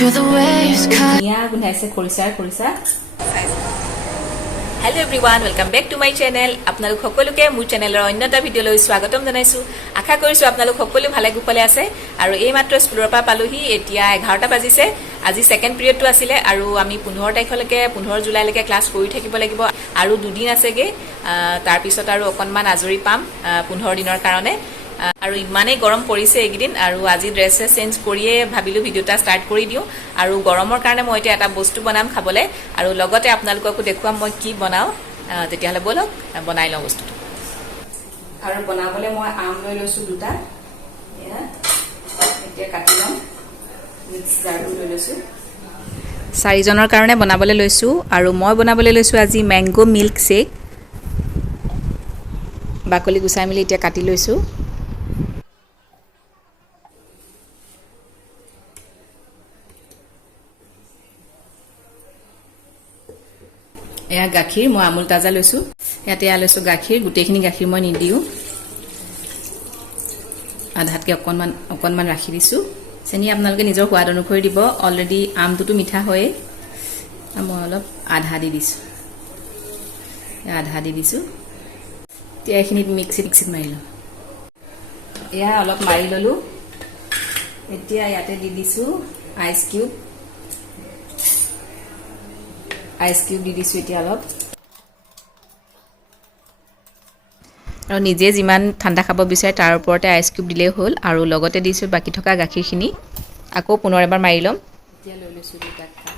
feel the waves cut. Yeah, gunaise khorisa. Hello everyone, welcome back to my channel. আপোনালোক সকলোকে মোৰ চেনেলৰ অন্যটা ভিডিঅলৈ স্বাগতম জনাইছো। আশা কৰিছো আপোনালোক সকলো ভালে কুশলে আছে আৰু এই মাত্ৰ স্কুলৰ পৰা পালোহি। এতিয়া 11টা বাজিছে। আজি সেকেন্ড পিৰিয়ডটো আছিল আৰু আমি 15 তাৰিখলৈকে 15 জুলাইলৈকে ক্লাছ কৰি থাকিব লাগিব আৰু দুদিন আছেগে। তাৰ পিছত আৰু অকনমান আজৰি পাম 15 দিনৰ কাৰণে। আৰু ইমানেই গৰম পৰিছে এইকেইদিন আৰু আজি ড্ৰেছ চেঞ্জ কৰিয়ে ভাবিলো ভিডিওটা ষ্টাৰ্ট কৰি দিও আৰু গৰমৰ কাৰণে মই এটা বস্তু বনাম খাবলে আৰু লগতে আপোনালোককো দেখুৱাম মই কি বনাও। তেতিয়াহলে বলক বনাই লওঁ বস্তুটো। আৰু বনাবলে মই আম লৈ লৈছো দুটা। এতিয়া কাটি লম। মিক্স জাৰটো লৈ লৈছো। 4 জনৰ কাৰণে বনাবলে লৈছো আৰু মই বনাবলে লৈছো আজি ম্যাঙ্গো মিল্ক শেক। বাকলি গুচাই মিলি এতিয়া কাটি লৈছো। এয়া গাখীৰ মই আমুল তাজা লৈছো। ইয়াতে লৈছো গাখীৰ, গোটেইখিনি গাখীৰ মই নিদিও। আধাতকে অকনমান ৰাখি দিছো। চেনি আপোনালোকে নিজৰ সোৱাদ অনুসৰি দিব। অলৰেডি আমটোতো মিঠা হয়। মই অলপ আধা দি দিছো। এতিয়া এইখিনিত মিক্সিত মাৰি লওঁ। এয়া অলপ মাৰি ললো। এতিয়া ইয়াতে দি দিছো আইচ কিউব দি দিছো এতিয়া অলপ। আৰু নিজে যিমান ঠাণ্ডা খাব বিচাৰে তাৰ ওপৰতে আইচ কিউব দিলেই হ'ল আৰু লগতে দিছো বাকি থকা গাখীৰখিনি। আকৌ পুনৰ এবাৰ মাৰি লম। এতিয়া লৈ লৈছো দুটা cup.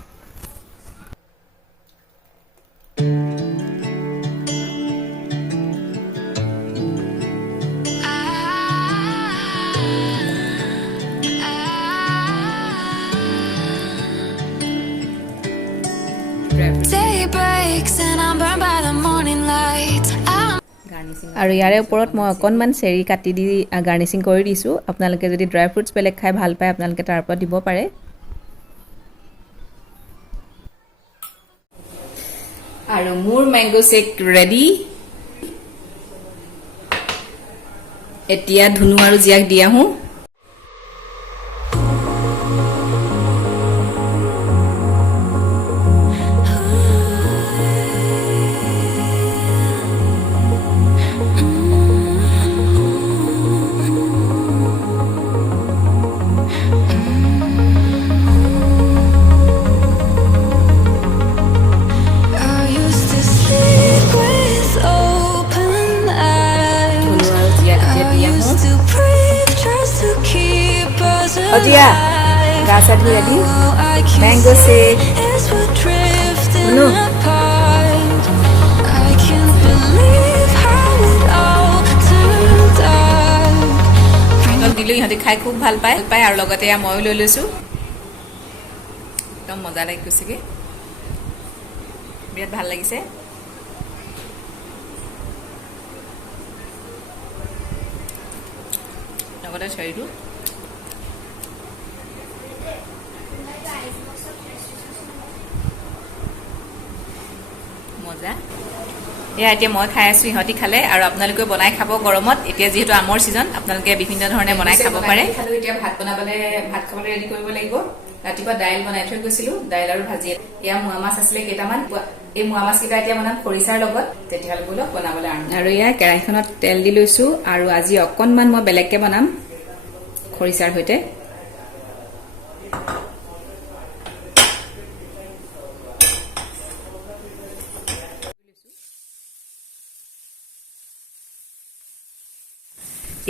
Day breaks and I'm burned by the morning light. আৰু ইয়াৰে ওপৰত মই অকনমান চেৰি কাটি দি গাৰ্নিশিং কৰি দিছো। আপোনালোকে যদি ড্ৰাই ফ্ৰুটছ বেলেগ খাই ভাল পায় আপোনালোকে তাৰ ওপৰত দিব পাৰে। আৰু মোৰ ম্যাঙ্গো শেক ৰেডি। এতিয়া ধুনু আৰু জিয়াক দি আহো। Odia, gasa dulu lagi. Mango shake. Bunu. দিলো ইহঁতে খাই খুব ভাল পায় আৰু লগতে ময়ো লৈ লৈছো। একদম মজা লাগি গৈছেগে। বিৰাট ভাল লাগিছে। লগতে চৰিটো মজা। এতিয়া মই খাই আছো, ইহঁতি খালে আৰু আপোনালোকে বনাই খাব গৰমত। এতিয়া যিহেতু আমৰ সিজন আপোনালোকে বিভিন্ন ধৰণে বনাই খাব পাৰে। এতিয়া ভাত খাবলৈ ৰেডি কৰিব লাগিব। ৰাতিপুৱা দাইল বনাই থৈ গৈছিলো, দাইল আৰু ভাজি। এয়া মোৱা মাছ আছিলে কেইটামান। এই মোৱা মাছ কেইটা এতিয়া বনাম খৰিচাৰ লগত। তেতিয়াহ'লে বলক বনাবলৈ আৰম্ভ। আৰু এয়া কেৰাহীখনত তেল দি লৈছো আৰু আজি অকনমান মই বেলেগকে বনাম খৰিচাৰ সৈতে।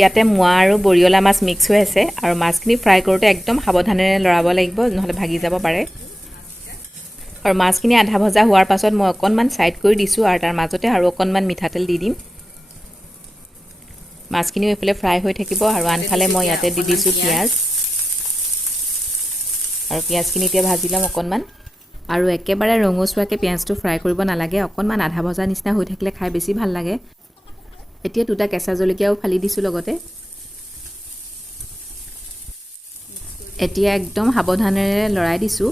ইয়াতে মোৱা আৰু বৰিয়লা মাছ মিক্স হৈ আছে আৰু মাছখিনি ফ্ৰাই কৰোঁতে একদম সাৱধানেৰে লৰাব লাগিব, নহলে ভাগি যাব পাৰে। আৰু মাছখিনি আধা ভজা হোৱাৰ পাছত মই অকনমান সাইড কৰি দিছো আৰু তাৰ মাজতে আৰু অকনমান মিঠাতেল দি দিম। মাছখিনি এইফালে ফ্ৰাই হৈ থাকিব আৰু আনফালে মই ইয়াতে দি দিছো পিয়াজ। আৰু পিয়াজখিনি এতিয়া ভাজি লম অকনমান। আৰু একেবাৰে ৰঙচুৱাকৈ পিয়াজটো ফ্ৰাই কৰিব নালাগে, অকনমান আধা ভজা নিচিনা হৈ থাকিলে খাই বেছি ভাল লাগে। এতিয়া দুটা কেঁচা জলকীয়াও ফালি দিছো লগতে। এতিয়া একদম সাৱধানেৰে লৰাই দিছো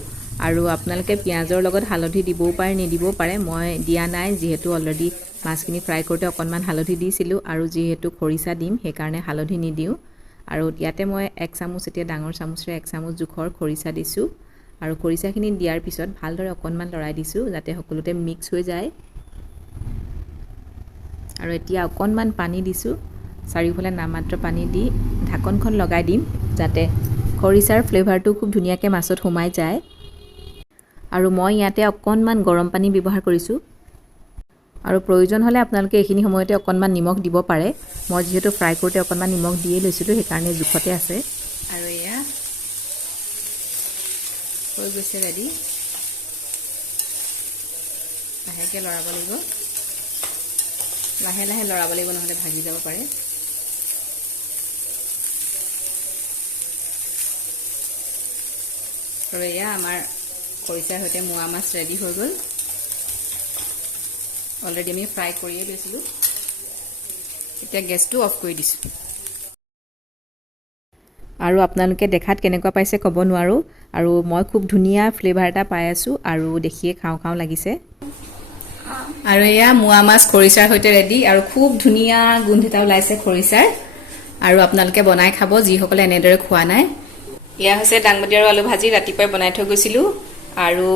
আৰু আপোনালোকে পিয়াজৰ লগত হালধি দিবও পাৰে নিদিবও পাৰে। মই দিয়া নাই যিহেতু অলৰেডি মাছখিনি ফ্ৰাই কৰোঁতে অকনমান হালধি দিছিলোঁ আৰু যিহেতু খৰিচা দিম সেইকাৰণে হালধি নিদিওঁ। আৰু ইয়াতে মই 1 চামুচ এতিয়া ডাঙৰ চামুচৰে 1 চামুচ জোখৰ খৰিচা দিছোঁ আৰু খৰিচাখিনি দিয়াৰ পিছত ভালদৰে অকণমান লৰাই দিছোঁ যাতে সকলোতে মিক্স হৈ যায় আৰু এতিয়া অকণমান পানী দিছোঁ চাৰিওফালে নামমাত্ৰ পানী দি ঢাকনখন লগাই দিম যাতে খৰিচাৰ ফ্লেভাৰটো খুব ধুনীয়াকৈ মাছত সোমাই যায় আৰু মই ইয়াতে অকণমান গৰম পানী ব্যৱহাৰ কৰিছোঁ আৰু প্ৰয়োজন হ'লে আপোনালোকে এইখিনি সময়তে অকণমান নিমখ দিব পাৰে মই যিহেতু ফ্ৰাই কৰোঁতে অকণমান নিমখ দিয়ে লৈছিলোঁ সেইকাৰণে জোখতে আছে আৰু এয়া হৈ গৈছে ৰেডি লাহেকৈ লৰাব লাগিব লাহে লাহে লৰাব লাগিব নহ'লে ভাগি যাব পাৰে আৰু এয়া আমাৰ খৰিচাৰ সৈতে মোৱা মাছ ৰেডি হৈ গ'ল অলৰেডি আমি ফ্ৰাই কৰিয়ে লৈছিলোঁ এতিয়া গেছটো অফ কৰি দিছোঁ আৰু আপোনালোকে দেখাত কেনেকুৱা পাইছে ক'ব নোৱাৰোঁ আৰু মই খুব ধুনীয়া ফ্লেভাৰ এটা পাই আছোঁ আৰু দেখিয়ে খাওঁ খাওঁ লাগিছে আৰু এয়া মোৱা মাছ খৰিচাৰ সৈতে ৰেডি আৰু খুব ধুনীয়া গোন্ধ এটা ওলাইছে খৰিচাৰ আৰু আপোনালোকে বনাই খাব যিসকলে এনেদৰে খোৱা নাই এয়া হৈছে দাংবডি আৰু আলু ভাজি ৰাতিপুৱাই বনাই থৈ গৈছিলোঁ আৰু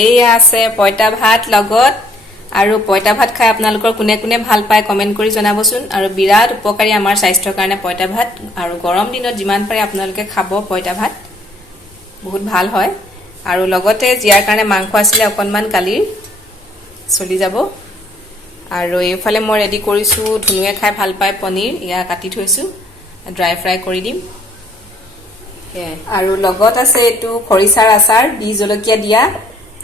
এয়া আছে পঁইতা ভাত লগত আৰু পঁইতা ভাত খাই আপোনালোকৰ কোনে কোনে ভাল পায় কমেণ্ট কৰি জনাবচোন আৰু বিৰাট উপকাৰী আমাৰ স্বাস্থ্যৰ কাৰণে পঁইতা ভাত আৰু গৰম দিনত যিমান পাৰে আপোনালোকে খাব পঁইতা ভাত বহুত ভাল হয় আৰু লগতে জিয়াৰ কাৰণে মাংস আছিলে অকণমান কালিৰ চলি যাব আৰু এইফালে মই ৰেডি কৰিছোঁ ধুনুৱে খাই ভাল পায় পনীৰ এয়া কাটি থৈছোঁ ড্ৰাই ফ্ৰাই কৰি দিম আৰু লগত আছে এইটো খৰিচাৰ আচাৰ বি জলকীয়া দিয়া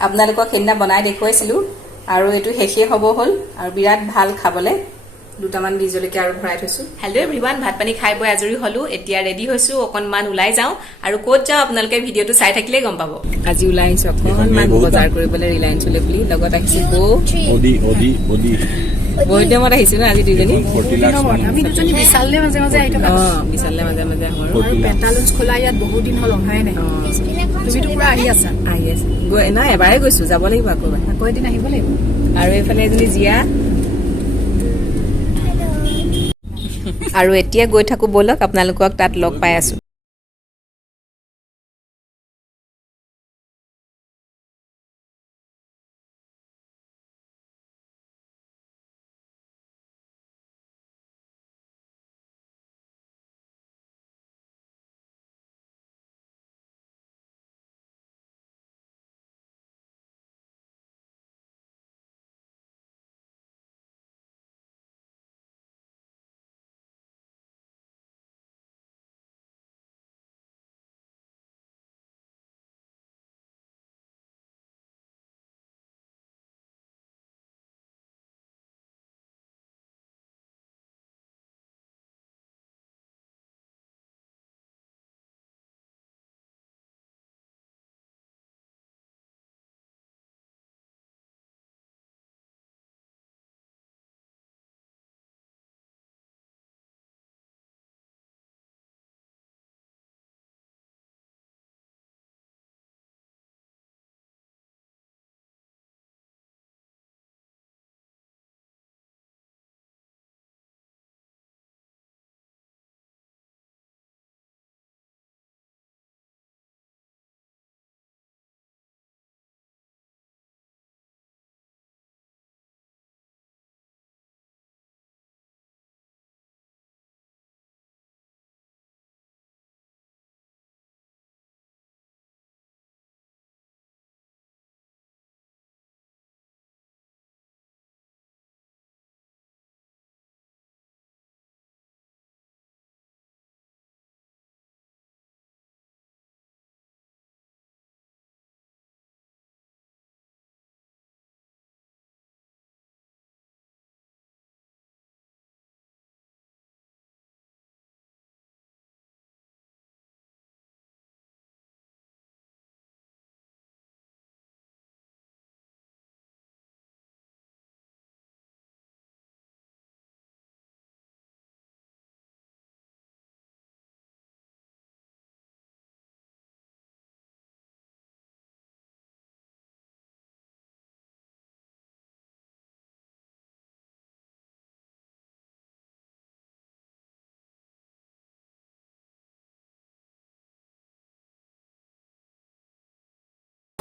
আপোনালোকক সেইদিনা বনাই দেখুৱাইছিলোঁ আৰু এইটো শেষেই হ'ব হ'ল আৰু বিৰাট ভাল খাবলৈ দুটামান বি জলকীয়া আৰু ভৰাই থৈছোঁ হেল্ল' এভৰিৱান ভাত পানী খাই বৈ আজৰি হ'লোঁ এতিয়া ৰেডি হৈছোঁ অকণমান ওলাই যাওঁ আৰু ক'ত যাওঁ আপোনালোকে ভিডিঅ'টো চাই থাকিলেই গম পাব আজি ওলাই আহিছোঁ অকণমান বজাৰ কৰিবলৈ ৰিলায়েন্সলৈ বুলি লগত আহিছোঁ বৌদ্যমত আহিছোঁ ন আজি দুইজনী আমি দুজনী বিশাললে মাজে মাজে আহি থকা বিশাললে মাজে মাজে আহোঁ আৰু পেণ্টালুঞ্চ খোলা ইয়াত বহুত দিন হ'ল অহাই নাই তুমিতো পুৰা আহি আছা নাই এবাৰে গৈছোঁ যাব লাগিব আকৌ এদিন আহিব লাগিব আৰু এইফালে এজনী জীয়া আৰু এতিয়া গৈ থাকোঁ ব'লক আপোনালোকক তাত লগ পাই আছোঁ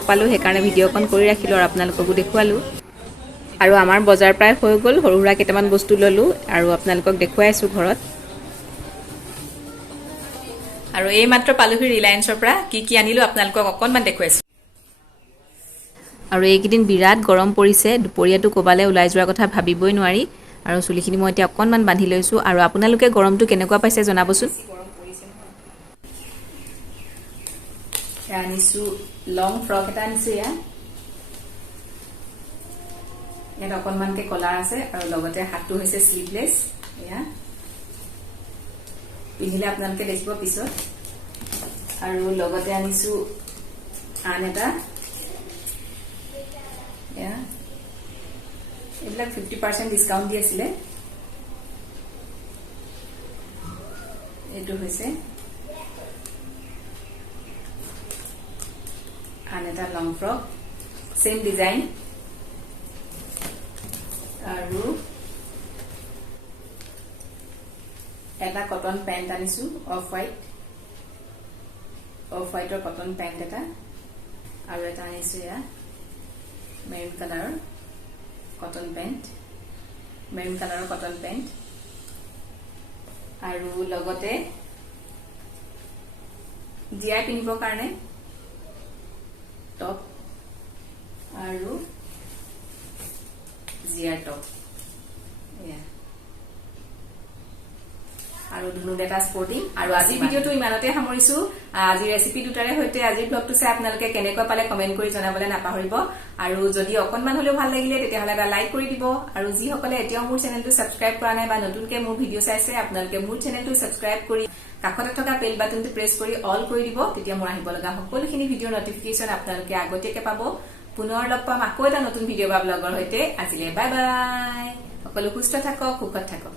পালোঁ, সেইকাৰণে ভিডিঅ'কণ কৰি ৰাখিলোঁ আৰু আপোনালোককো দেখুৱালোঁ। আৰু আমাৰ বজাৰ প্ৰায় হৈ গ'ল, সৰু সুৰা কেইটামান বস্তু ল'লোঁ আৰু আপোনালোকক দেখুৱাই আছোঁ ঘৰত। আৰু এই মাত্ৰ পালোহি ৰিলায়েন্সৰ পৰা, কি আনিলোঁ আপোনালোকক অকণমান দেখুৱাইছোঁ। আৰু এইকেইদিন বিৰাট গৰম পৰিছে, দুপৰীয়াটো ক'বালৈ ওলাই যোৱাৰ কথা ভাবিবই নোৱাৰি। আৰু চুলিখিনি মই এতিয়া অকণমান বান্ধি লৈছোঁ। আৰু আপোনালোকে গৰমটো কেনেকুৱা পাইছে জনাবচোন। আনিছোঁ লং ফ্ৰক এটা আনিছোঁ। ইয়াত অকণমানকৈ কলাৰ আছে আৰু লগতে হাতটো হৈছে শ্লিভলেছ। এয়া পিন্ধিলে আপোনালোকে দেখিব পিছত। আৰু লগতে আনিছোঁ আন এটা, এইবিলাক 50% ডিছকাউণ্ট দি আছিলে। এইটো হৈছে আন এটা লং ফ্ৰক, চেম ডিজাইন। আৰু এটা কটন পেণ্ট আনিছোঁ, অফ হোৱাইটৰ কটন পেণ্ট এটা। আৰু এটা আনিছোঁ এয়া মেৰুন কালাৰৰ কটন পেণ্ট, আৰু লগতে জীয়াই পিন্ধিবৰ কাৰণে টপ আৰু জিয়াৰ টপ। আৰু ধুনুত এটা স্পৰ্টিং। আৰু আজিৰ ভিডিঅ'টো ইমানতে সামৰিছো। আজি ৰেচিপি দুটাৰে সৈতে আজিৰ ব্লগটো চাই আপোনালোকে কেনেকুৱা পালে কমেণ্ট কৰি জনাবলৈ নাপাহৰিব। আৰু যদি অকণমান হ'লেও ভাল লাগিলে তেতিয়াহ'লে এটা লাইক কৰি দিব। আৰু যিসকলে এতিয়াও মোৰ চেনেলটো ছাবস্ক্ৰাইব কৰা নাই বা নতুনকৈ মোৰ ভিডিঅ' চাইছে, আপোনালোকে মোৰ চেনেলটো ছাবস্ক্ৰাইব কৰি কাষতে থকা বেল বাটনটো প্ৰেছ কৰি অল কৰি দিব। তেতিয়া মোৰ আহিব লগা সকলোখিনি ভিডিঅ'ৰ নটিফিকেশ্যন আপোনালোকে আগতীয়াকৈ পাব। পুনৰ লগ পাম আকৌ এটা নতুন ভিডিঅ' বা ব্লগৰ সৈতে। আজিলৈ বাই বাই। সকলো সুস্থ থাকক, সুখত থাকক।